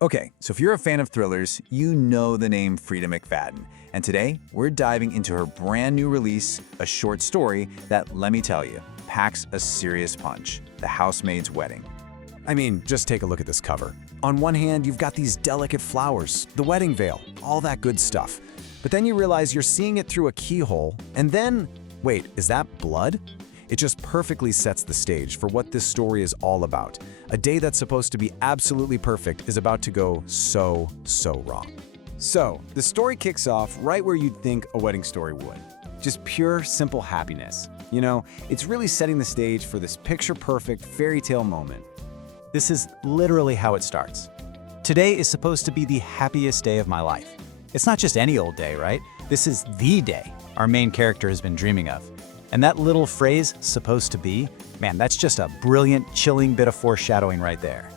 Okay, so if you're a fan of thrillers, you know the name Frida McFadden. And today, we're diving into her brand new release, a short story that, let me tell you, packs a serious punch, The Housemaid's Wedding. I mean, just take a look at this cover. On one hand, you've got these delicate flowers, the wedding veil, all that good stuff. But then you realize you're seeing it through a keyhole, and then, wait, is that blood? It just perfectly sets the stage for what this story is all about. A day that's supposed to be absolutely perfect is about to go so wrong. So, the story kicks off right where you'd think a wedding story would. Just pure, simple happiness. You know, it's really setting the stage for this picture-perfect fairy tale moment. This is literally how it starts. Today is supposed to be the happiest day of my life. It's not just any old day, right? This is the day our main character has been dreaming of. And that little phrase, supposed to be, man, that's just a brilliant, chilling bit of foreshadowing right there.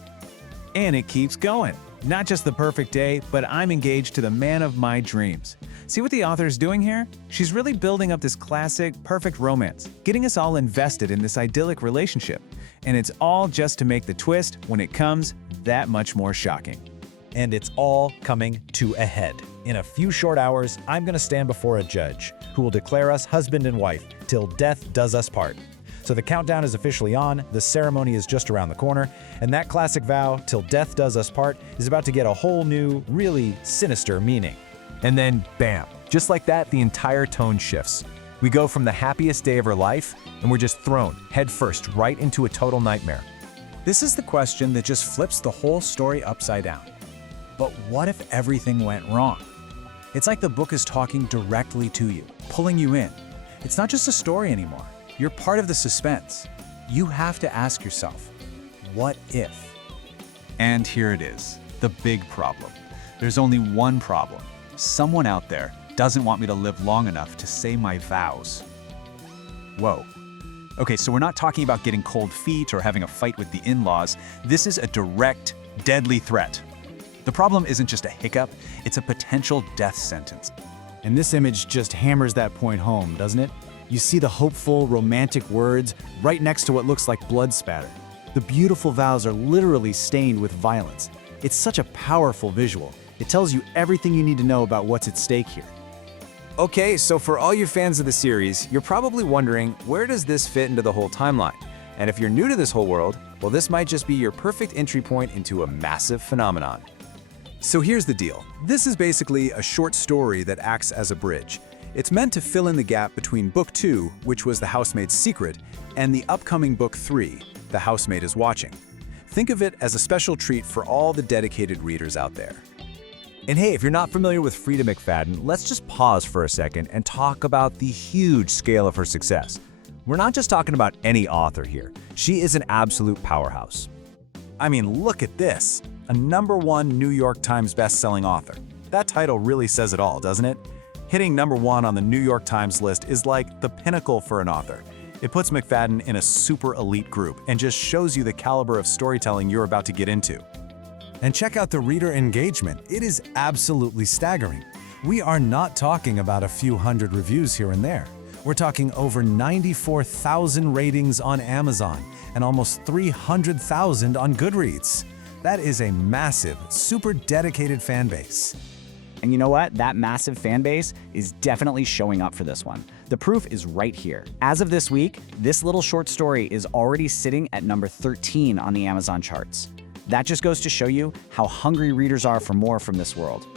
And it keeps going. Not just the perfect day, but I'm engaged to the man of my dreams. See what the author's doing here? She's really building up this classic, perfect romance, getting us all invested in this idyllic relationship. And it's all just to make the twist, when it comes, that much more shocking. And it's all coming to a head. In a few short hours, I'm going to stand before a judge who will declare us husband and wife till death does us part. So the countdown is officially on, the ceremony is just around the corner, and that classic vow, till death does us part, is about to get a whole new, really sinister meaning. And then, bam, just like that, the entire tone shifts. We go from the happiest day of her life, and we're just thrown, headfirst, right into a total nightmare. This is the question that just flips the whole story upside down. But what if everything went wrong? It's like the book is talking directly to you, pulling you in. It's not just a story anymore. You're part of the suspense. You have to ask yourself, what if? And here it is, the big problem. There's only one problem. Someone out there doesn't want me to live long enough to say my vows. Whoa. Okay, so we're not talking about getting cold feet or having a fight with the in-laws. This is a direct, deadly threat. The problem isn't just a hiccup, it's a potential death sentence. And this image just hammers that point home, doesn't it? You see the hopeful, romantic words right next to what looks like blood spatter. The beautiful vows are literally stained with violence. It's such a powerful visual. It tells you everything you need to know about what's at stake here. Okay, so for all you fans of the series, you're probably wondering, where does this fit into the whole timeline? And if you're new to this whole world, well, this might just be your perfect entry point into a massive phenomenon. So here's the deal. This is basically a short story that acts as a bridge. It's meant to fill in the gap between Book 2, which was The Housemaid's Secret, and the upcoming Book 3, The Housemaid is Watching. Think of it as a special treat for all the dedicated readers out there. And hey, if you're not familiar with Frida McFadden, let's just pause for a second and talk about the huge scale of her success. We're not just talking about any author here. She is an absolute powerhouse. I mean, look at this. A #1 New York Times bestselling author. That title really says it all, doesn't it? Hitting #1 on the New York Times list is like the pinnacle for an author. It puts McFadden in a super elite group and just shows you the caliber of storytelling you're about to get into. And check out the reader engagement. It is absolutely staggering. We are not talking about a few hundred reviews here and there. We're talking over 94,000 ratings on Amazon and almost 300,000 on Goodreads. That is a massive, super dedicated fan base. And you know what? That massive fan base is definitely showing up for this one. The proof is right here. As of this week, this little short story is already sitting at number 13 on the Amazon charts. That just goes to show you how hungry readers are for more from this world.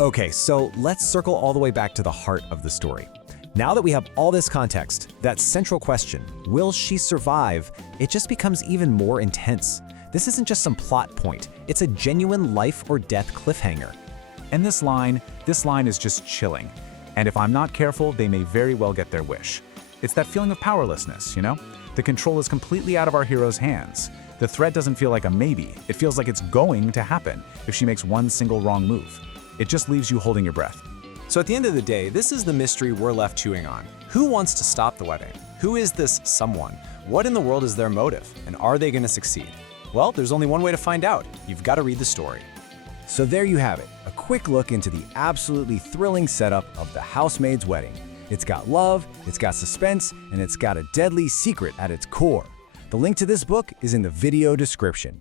Okay, so let's circle all the way back to the heart of the story. Now that we have all this context, that central question, will she survive, it just becomes even more intense. This isn't just some plot point, it's a genuine life or death cliffhanger. And this line is just chilling. And if I'm not careful, they may very well get their wish. It's that feeling of powerlessness, you know? The control is completely out of our hero's hands. The threat doesn't feel like a maybe. It feels like it's going to happen if she makes one single wrong move. It just leaves you holding your breath. So at the end of the day, this is the mystery we're left chewing on. Who wants to stop the wedding? Who is this someone? What in the world is their motive? And are they going to succeed? Well, there's only one way to find out. You've got to read the story. So there you have it, a quick look into the absolutely thrilling setup of The Housemaid's Wedding. It's got love, it's got suspense, and it's got a deadly secret at its core. The link to this book is in the video description.